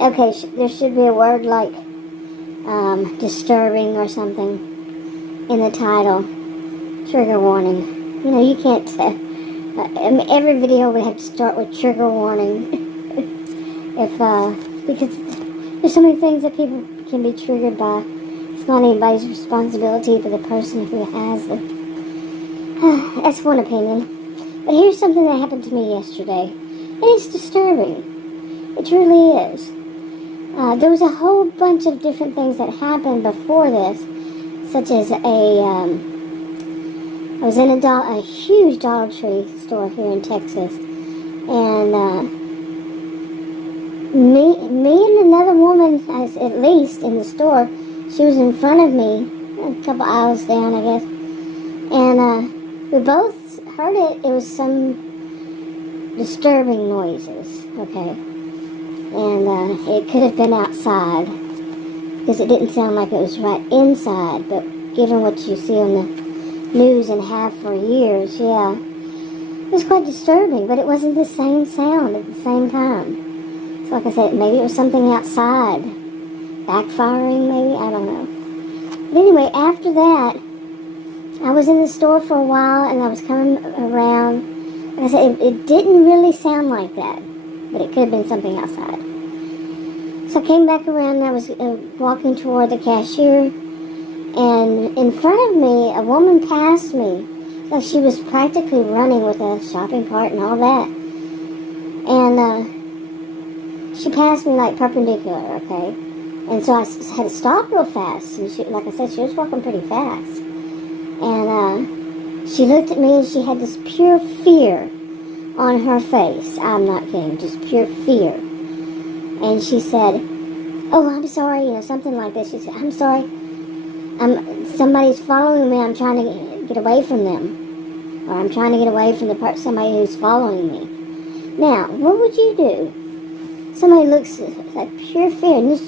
Okay, there should be a word like disturbing or something in the title. Trigger warning. You know, you can't. Every video would have to start with trigger warning. Because there's so many things that people can be triggered by. It's not anybody's responsibility but the person who has it. That's one opinion. But here's something that happened to me yesterday. And it's disturbing. It truly is. There was a whole bunch of different things that happened before this, such as I was in a huge Dollar Tree store here in Texas, and me and another woman, at least in the store, she was in front of me, a couple aisles down, I guess, and we both heard it. It was some disturbing noises, okay, and it could have been outside, because it didn't sound like it was right inside, but given what you see on the news and have for years, yeah, it was quite disturbing, but it wasn't the same sound at the same time. So like I said, maybe it was something outside, backfiring maybe, I don't know. But anyway, after that, I was in the store for a while, and I was coming around. Like I said, it didn't really sound like that, but it could have been something outside. So I came back around, and I was walking toward the cashier, and in front of me, a woman passed me. Like she was practically running with a shopping cart and all that. And she passed me like perpendicular, okay? And so I had to stop real fast. And she, like I said, she was walking pretty fast. And she looked at me, and she had this pure fear on her face. I'm not kidding, just pure fear. And she said, "Oh, I'm sorry," you know, something like this. She said, "I'm sorry. Somebody's following me. I'm trying to get away from them. Or I'm trying to get away from somebody who's following me." Now, what would you do? Somebody looks like pure fear, and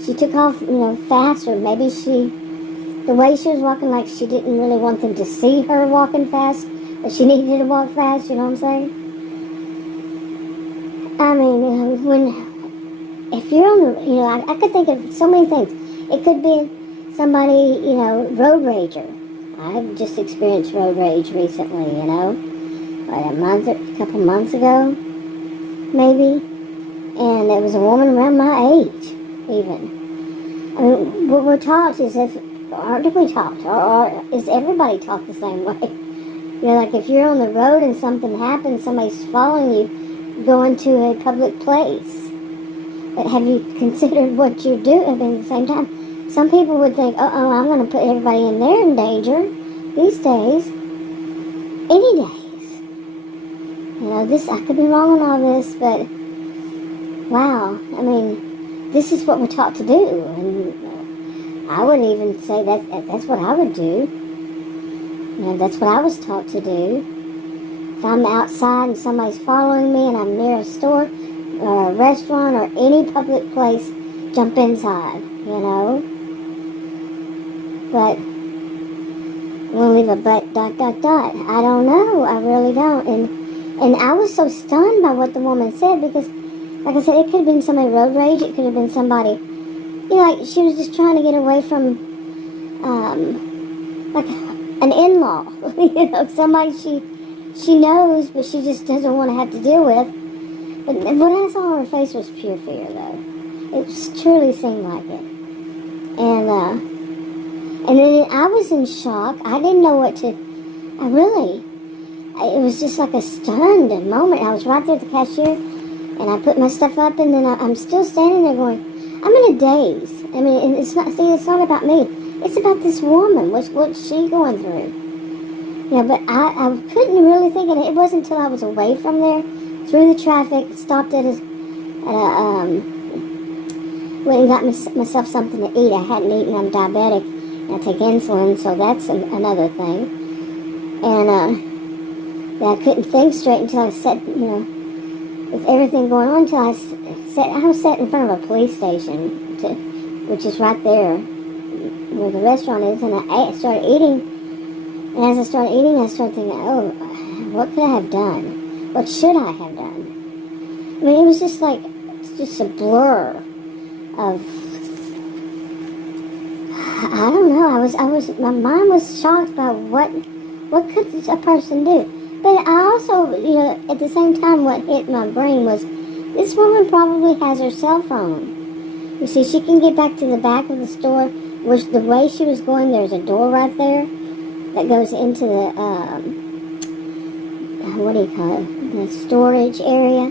she took off, you know, faster. Maybe the way she was walking, like she didn't really want them to see her walking fast, but she needed to walk fast, you know what I'm saying? I mean, if you're on the, you know, I could think of so many things. It could be somebody, you know, road rager. I've just experienced road rage recently, you know, like a couple months ago, maybe, and it was a woman around my age, even. I mean, what we're taught is aren't we taught, or is everybody taught the same way? You know, like if you're on the road and something happens, somebody's following you, go into a public place. But have you considered what you're doing at the same time? Some people would think, I'm going to put everybody in there in danger these days. Any days. You know, I could be wrong on all this, but wow. I mean, this is what we're taught to do. And I wouldn't even say that's what I would do. You know, that's what I was taught to do. If I'm outside and somebody's following me and I'm near a store or a restaurant or any public place, jump inside, you know. But I'm going to leave a but, ... I don't know. I really don't. And I was so stunned by what the woman said, because, like I said, it could have been somebody road rage. It could have been somebody, you know, like she was just trying to get away from, like an in-law. You know, somebody she knows, but she just doesn't want to have to deal with. But what I saw on her face was pure fear, though. It truly seemed like it. And then I was in shock. I didn't know what to... It was just like a stunned moment. I was right there at the cashier, and I put my stuff up, and then I'm still standing there going, I'm in a daze. I mean, and it's not about me. It's about this woman. What's she going through? Yeah, but I couldn't really think of it. It wasn't until I was away from there, through the traffic, stopped went and got myself something to eat. I hadn't eaten. I'm diabetic, and I take insulin, so that's another thing. And I couldn't think straight until I sat, you know, with everything going on, until I was sat in front of a police station, which is right there where the restaurant is, and I started eating. And as I started eating, I started thinking, oh, what could I have done? What should I have done? I mean, it was just like just a blur of, I don't know. My mind was shocked by what could a person do. But I also, at the same time, what hit my brain was, this woman probably has her cell phone. You see, she can get back to the back of the store, which the way she was going, there's a door right there that goes into the, what do you call it, the storage area.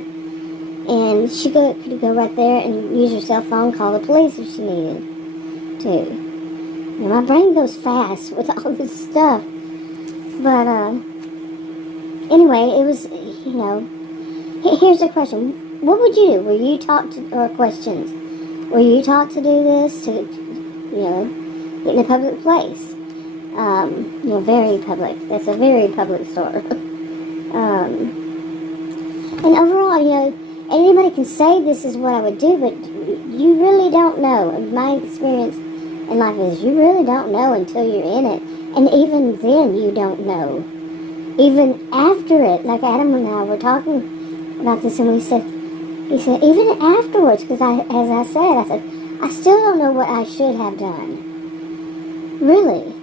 And she could go right there and use her cell phone, call the police if she needed to. My brain goes fast with all this stuff. But, anyway, it was, here's the question. What would you do? Were you taught to, or questions, were you taught to do this, to, get in a public place? Very public. That's a very public store. And overall, anybody can say this is what I would do, but you really don't know. My experience in life is you really don't know until you're in it. And even then, you don't know. Even after it, like Adam and I were talking about this, and he said, even afterwards, because as I said, I still don't know what I should have done. Really.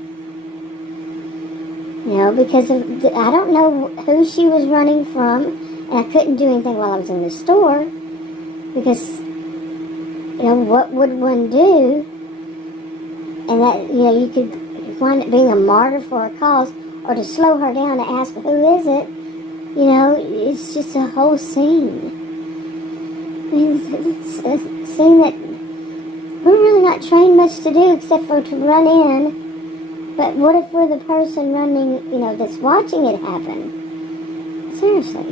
Because I don't know who she was running from, and I couldn't do anything while I was in the store, because, what would one do? And that, you could wind up being a martyr for a cause, or to slow her down to ask, who is it? It's just a whole scene. I mean, it's a scene that we're really not trained much to do except for to run in. But what if we're the person running, that's watching it happen? Seriously.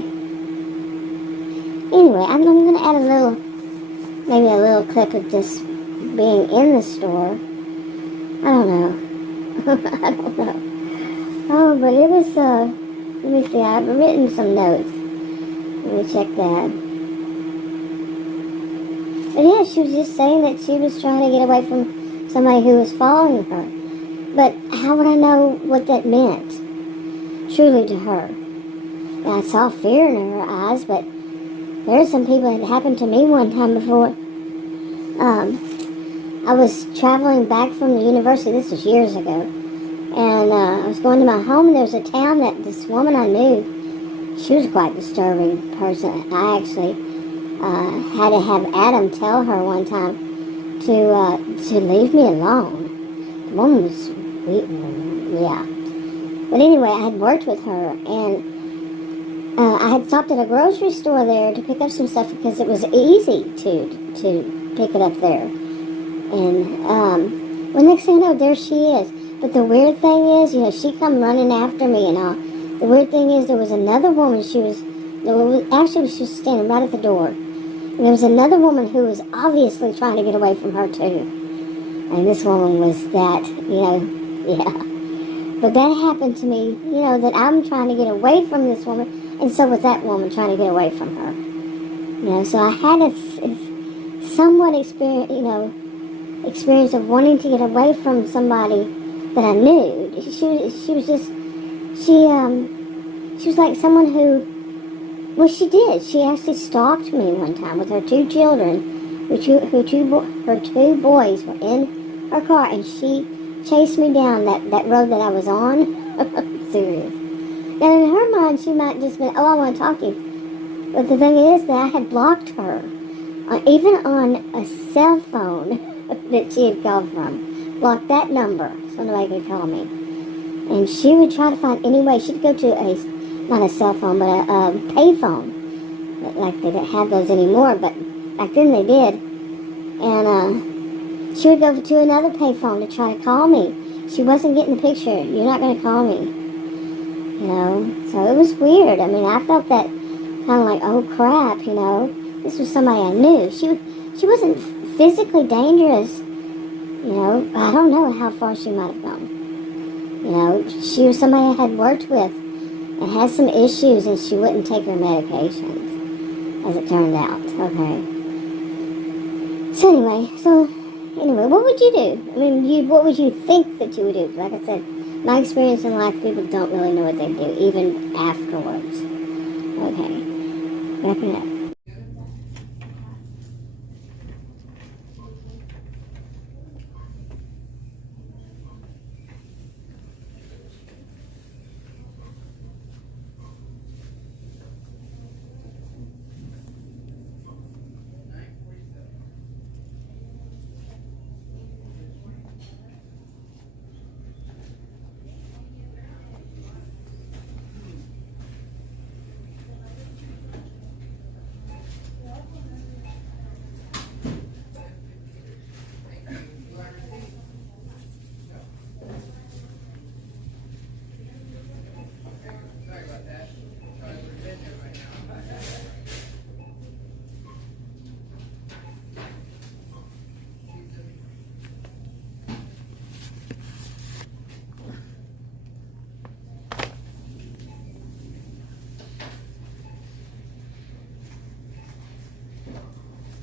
Anyway, I'm going to add maybe a little clip of just being in the store. I don't know. I don't know. Oh, but it was, let me see, I've written some notes. Let me check that. But yeah, she was just saying that she was trying to get away from somebody who was following her. But how would I know what that meant, truly, to her? And I saw fear in her eyes, but there are some people that happened to me one time before. I was traveling back from the university, this was years ago, and I was going to my home, and there was a town that this woman I knew, she was quite a disturbing person. I actually had to have Adam tell her one time to leave me alone. The woman was, yeah. But anyway, I had worked with her, and I had stopped at a grocery store there to pick up some stuff because it was easy to pick it up there. And well, next thing I know, there she is. But the weird thing is, she come running after me and all. The weird thing is, there was another woman. She was standing right at the door. And there was another woman who was obviously trying to get away from her too. And this woman was that, yeah. But that happened to me, that I'm trying to get away from this woman, and so was that woman trying to get away from her. So I had a somewhat experience of wanting to get away from somebody that I knew. She was like someone who, well, she did. She actually stalked me one time with her two children. Her two boys were in her car, and she chased me down that road that I was on. Serious. Now, in her mind, she might just be, oh, I want to talk to you. But the thing is that I had blocked her, even on a cell phone that she had called from. Blocked that number so nobody could call me. And she would try to find any way. She'd go to not a cell phone, but a pay phone. Like they don't have those anymore, but back then they did. And she would go to another pay phone to try to call me. She wasn't getting the picture. You're not going to call me. So it was weird. I mean, I felt that kind of like, oh crap, this was somebody I knew. She wasn't physically dangerous. I don't know how far she might have gone. She was somebody I had worked with and had some issues, and she wouldn't take her medications, as it turned out. Okay. So anyway, what would you do? I mean, what would you think that you would do? Like I said, my experience in life, people don't really know what they do, even afterwards. Okay. Wrapping up.